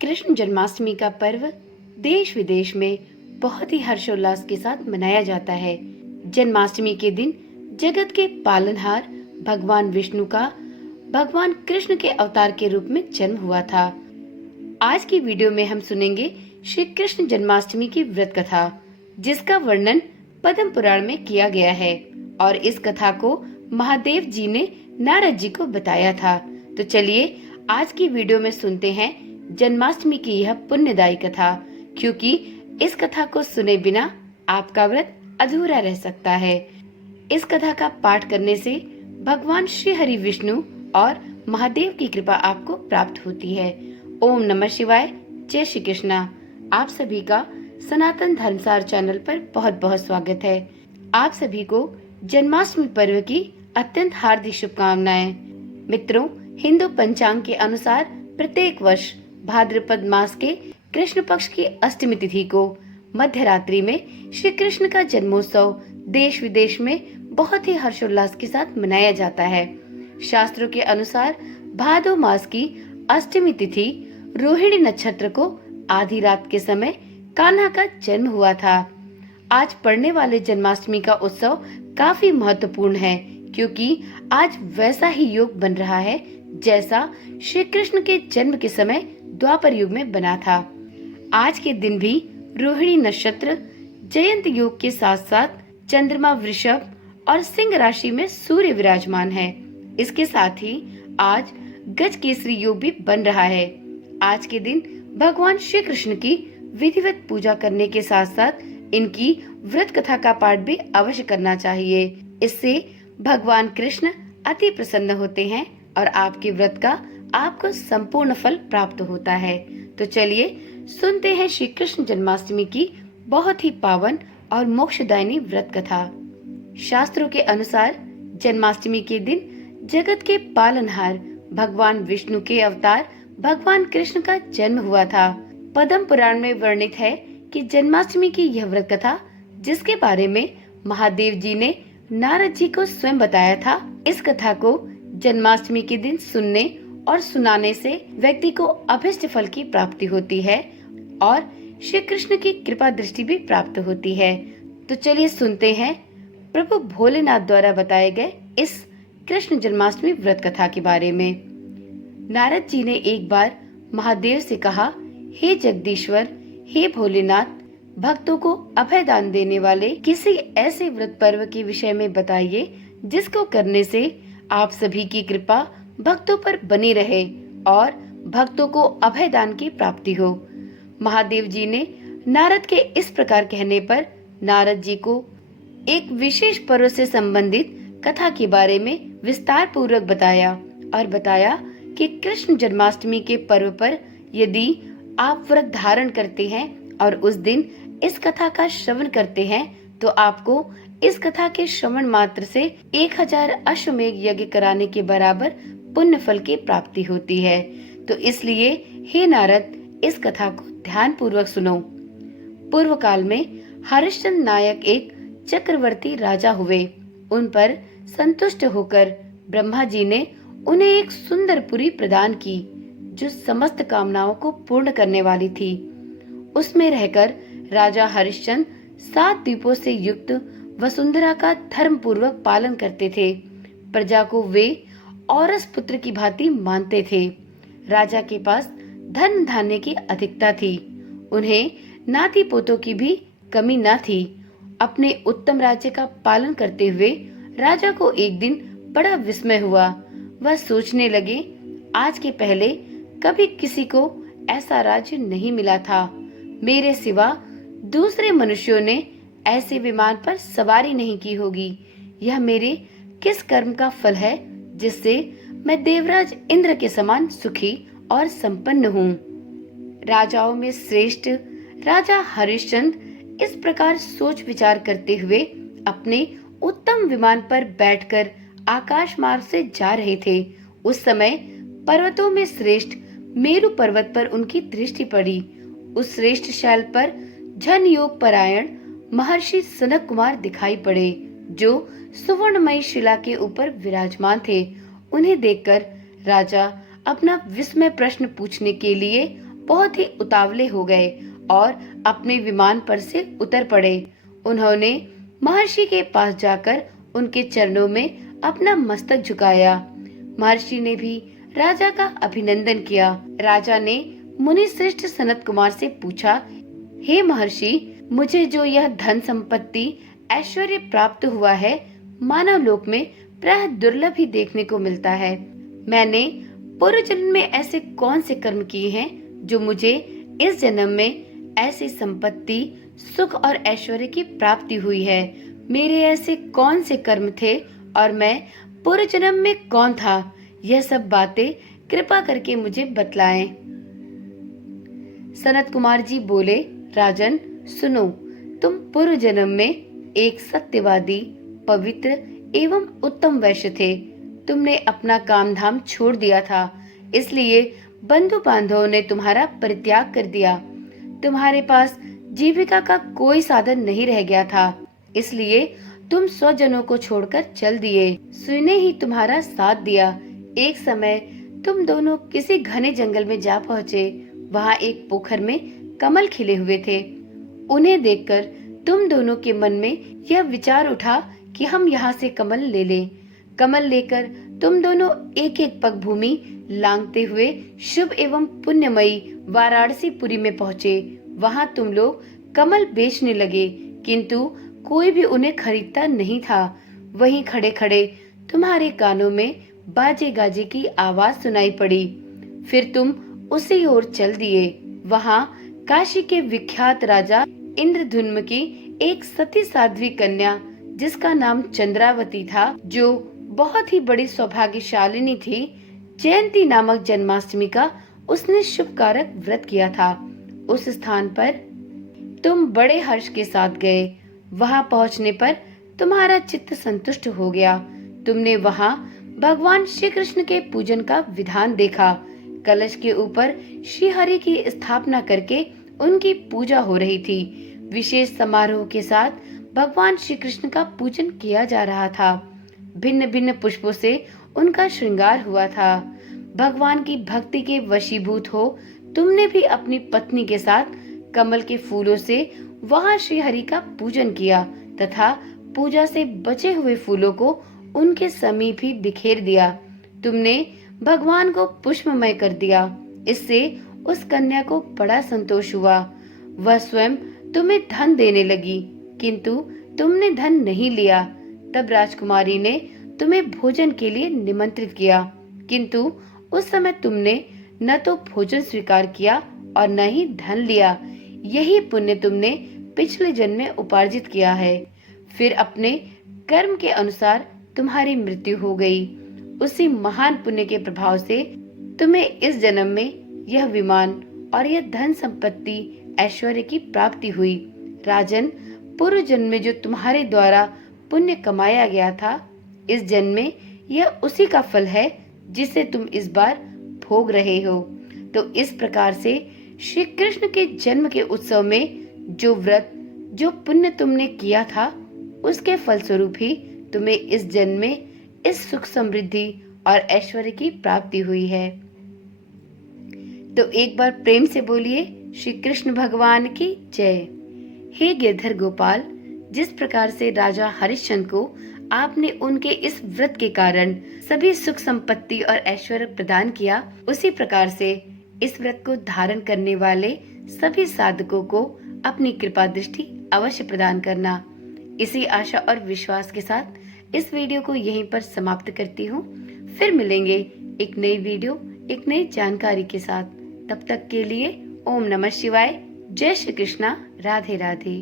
कृष्ण जन्माष्टमी का पर्व देश विदेश में बहुत ही हर्षोल्लास के साथ मनाया जाता है। जन्माष्टमी के दिन जगत के पालनहार भगवान विष्णु का भगवान कृष्ण के अवतार के रूप में जन्म हुआ था। आज की वीडियो में हम सुनेंगे श्री कृष्ण जन्माष्टमी की व्रत कथा, जिसका वर्णन पद्म पुराण में किया गया है और इस कथा को महादेव जी ने नारद जी को बताया था। तो चलिए आज की वीडियो में सुनते हैं जन्माष्टमी की यह पुण्यदायी कथा, क्योंकि इस कथा को सुने बिना आपका व्रत अधूरा रह सकता है। इस कथा का पाठ करने से भगवान श्री हरि विष्णु और महादेव की कृपा आपको प्राप्त होती है। ओम नमः शिवाय। जय श्री कृष्णा। आप सभी का सनातन धर्मसार चैनल पर बहुत बहुत स्वागत है। आप सभी को जन्माष्टमी पर्व की अत्यंत हार्दिक शुभकामनाएं। मित्रों, हिंदू पंचांग के अनुसार प्रत्येक वर्ष भाद्रपद मास के कृष्ण पक्ष की अष्टमी तिथि को मध्य रात्रि में श्री कृष्ण का जन्मोत्सव देश विदेश में बहुत ही हर्षोल्लास के साथ मनाया जाता है। शास्त्रों के अनुसार भादो मास की अष्टमी तिथि रोहिणी नक्षत्र को आधी रात के समय कान्हा का जन्म हुआ था। आज पड़ने वाले जन्माष्टमी का उत्सव काफी महत्वपूर्ण है, क्योंकि आज वैसा ही योग बन रहा है जैसा श्री कृष्ण के जन्म के समय द्वापर युग में बना था। आज के दिन भी रोहिणी नक्षत्र जयंत योग के साथ साथ चंद्रमा वृषभ और सिंह राशि में सूर्य विराजमान है। इसके साथ ही आज गज केसरी योग भी बन रहा है। आज के दिन भगवान श्री कृष्ण की विधिवत पूजा करने के साथ साथ इनकी व्रत कथा का पाठ भी अवश्य करना चाहिए। इससे भगवान कृष्ण अति प्रसन्न होते हैं और आपके व्रत का आपको संपूर्ण फल प्राप्त होता है। तो चलिए सुनते हैं श्री कृष्ण जन्माष्टमी की बहुत ही पावन और मोक्षदायिनी व्रत कथा। शास्त्रों के अनुसार जन्माष्टमी के दिन जगत के पालनहार भगवान विष्णु के अवतार भगवान कृष्ण का जन्म हुआ था। पद्म पुराण में वर्णित है कि जन्माष्टमी की यह व्रत कथा, जिसके बारे में महादेव जी ने नारद जी को स्वयं बताया था, इस कथा को जन्माष्टमी के दिन सुनने और सुनाने से व्यक्ति को अभिष्ट फल की प्राप्ति होती है और श्री कृष्ण की कृपा दृष्टि भी प्राप्त होती है। तो चलिए सुनते हैं प्रभु भोलेनाथ द्वारा बताए गए इस कृष्ण जन्माष्टमी व्रत कथा के बारे में। नारद जी ने एक बार महादेव से कहा, हे जगदीश्वर, हे भोलेनाथ, भक्तों को अभय दान देने वाले किसी ऐसे व्रत पर्व के विषय में बताइए जिसको करने से आप सभी की कृपा भक्तों पर बनी रहे और भक्तों को अभय दान की प्राप्ति हो। महादेव जी ने नारद के इस प्रकार कहने पर नारद जी को एक विशेष पर्व से संबंधित कथा के बारे में विस्तार पूर्वक बताया और बताया कि कृष्ण जन्माष्टमी के पर्व पर यदि आप व्रत धारण करते हैं और उस दिन इस कथा का श्रवण करते हैं तो आपको इस कथा के श्रवण मात्र से 1000 अश्वमेघ यज्ञ कराने के बराबर पुण्य फल की प्राप्ति होती है। तो इसलिए हे नारद, इस कथा को ध्यान पूर्वक सुनो। पूर्व काल में हरिश्चंद्र नायक एक चक्रवर्ती राजा हुए। उन पर संतुष्ट होकर ब्रह्मा जी ने उन्हें एक सुंदर पुरी प्रदान की, जो समस्त कामनाओं को पूर्ण करने वाली थी। उसमें रहकर राजा हरिश्चंद्र 7 द्वीपों से युक्त वसुंधरा का धर्म पूर्वक पालन करते थे। प्रजा को वे औरस पुत्र की भांति मानते थे। राजा के पास धन धान्य की अधिकता थी। उन्हें नाती पोतों की भी कमी न थी। अपने उत्तम राज्य का पालन करते हुए राजा को एक दिन बड़ा विस्मय हुआ। वह सोचने लगे, आज के पहले कभी किसी को ऐसा राज्य नहीं मिला था। मेरे सिवा दूसरे मनुष्यों ने ऐसे विमान पर सवारी नहीं की होगी। यह मेरे किस कर्म का फल है जिससे मैं देवराज इंद्र के समान सुखी और संपन्न हूँ। राजाओं में श्रेष्ठ राजा हरिश्चंद्र इस प्रकार सोच विचार करते हुए अपने उत्तम विमान पर बैठकर आकाश मार्ग से जा रहे थे। उस समय पर्वतों में श्रेष्ठ मेरु पर्वत पर उनकी दृष्टि पड़ी। उस श्रेष्ठ शैल पर जन योग परायण महर्षि सनक कुमार दिखाई पड़े, जो सुवर्णमयी शिला के ऊपर विराजमान थे। उन्हें देखकर राजा अपना विस्मय प्रश्न पूछने के लिए बहुत ही उतावले हो गए और अपने विमान पर से उतर पड़े। उन्होंने महर्षि के पास जाकर उनके चरणों में अपना मस्तक झुकाया। महर्षि ने भी राजा का अभिनंदन किया। राजा ने मुनि श्रेष्ठ सनत कुमार से पूछा, हे महर्षि, मुझे जो यह धन संपत्ति ऐश्वर्य प्राप्त हुआ है, मानव लोक में प्राय दुर्लभ ही देखने को मिलता है। मैंने पूर्व जन्म में ऐसे कौन से कर्म किए हैं जो मुझे इस जन्म में ऐसी संपत्ति, सुख और ऐश्वर्य की प्राप्ति हुई है? मेरे ऐसे कौन से कर्म थे और मैं पूर्व जन्म में कौन था? यह सब बातें कृपा करके मुझे बतलाएं। सनत कुमार जी बोले, राजन सुनो, तुम पूर्व जन्म में एक सत्यवादी, पवित्र एवं उत्तम वैश्य थे। तुमने अपना काम धाम छोड़ दिया था, इसलिए बंधु बांधवों ने तुम्हारा परित्याग कर दिया। तुम्हारे पास जीविका का कोई साधन नहीं रह गया था, इसलिए तुम स्वजनों को छोड़कर चल दिए। सुने ही तुम्हारा साथ दिया। एक समय तुम दोनों किसी घने जंगल में जा पहुँचे। वहाँ एक पोखर में कमल खिले हुए थे। उन्हें देखकर तुम दोनों के मन में यह विचार उठा कि हम यहाँ से कमल ले लें। कमल लेकर तुम दोनों एक एक पग भूमि लांघते हुए शुभ एवं पुण्यमयी वाराणसीपुरी में पहुँचे। वहाँ तुम लोग कमल बेचने लगे, किंतु कोई भी उन्हें खरीदता नहीं था। वहीं खड़े खड़े तुम्हारे कानों में बाजे गाजे की आवाज सुनाई पड़ी। फिर तुम उसी ओर चल दिए। वहाँ काशी के विख्यात राजा इंद्रधुम्न की एक सती साध्वी कन्या, जिसका नाम चंद्रावती था, जो बहुत ही बड़ी सौभाग्यशालिनी थी, जयंती नामक जन्माष्टमी का उसने शुभ कारक व्रत किया था। उस स्थान पर तुम बड़े हर्ष के साथ गए। वहां पहुंचने पर तुम्हारा चित्त संतुष्ट हो गया। तुमने वहां भगवान श्री कृष्ण के पूजन का विधान देखा। कलश के ऊपर श्री हरि की स्थापना करके उनकी पूजा हो रही थी। विशेष समारोह के साथ भगवान श्री कृष्ण का पूजन किया जा रहा था। भिन्न भिन्न पुष्पों से उनका श्रृंगार हुआ था। भगवान की भक्ति के वशीभूत हो तुमने भी अपनी पत्नी के साथ कमल के फूलों से वहां श्री हरि का पूजन किया तथा पूजा से बचे हुए फूलों को उनके समीप ही बिखेर दिया। तुमने भगवान को पुष्पमय कर दिया। इससे उस कन्या को बड़ा संतोष हुआ। वह स्वयं तुम्हें धन देने लगी, किंतु तुमने धन नहीं लिया। तब राजकुमारी ने तुम्हें भोजन के लिए निमंत्रित किया, किंतु उस समय तुमने न तो भोजन स्वीकार किया और न ही धन लिया। यही पुण्य तुमने पिछले जन्म में उपार्जित किया है। फिर अपने कर्म के अनुसार तुम्हारी मृत्यु हो गई। उसी महान पुण्य के प्रभाव से तुम्हें इस जन्म में यह विमान और यह धन संपत्ति ऐश्वर्य की प्राप्ति हुई। राजन, पूर्व जन्म में जो तुम्हारे द्वारा पुण्य कमाया गया था, इस जन्म में यह उसी का फल है जिसे तुम इस बार भोग रहे हो। तो इस प्रकार से श्री कृष्ण के जन्म के उत्सव में जो व्रत, जो पुण्य तुमने किया था, उसके फलस्वरूप ही तुम्हें इस जन्म में इस सुख समृद्धि और ऐश्वर्य की प्राप्ति हुई है। तो एक बार प्रेम से बोलिए, श्री कृष्ण भगवान की जय। हे गिरधर गोपाल, जिस प्रकार से राजा हरिश्चंद्र को आपने उनके इस व्रत के कारण सभी सुख संपत्ति और ऐश्वर्य प्रदान किया, उसी प्रकार से इस व्रत को धारण करने वाले सभी साधकों को अपनी कृपा दृष्टि अवश्य प्रदान करना। इसी आशा और विश्वास के साथ इस वीडियो को यहीं पर समाप्त करती हूँ। फिर मिलेंगे एक नई वीडियो, एक नई जानकारी के साथ। तब तक के लिए ओम नमः शिवाय, जय श्री कृष्णा, राधे राधे।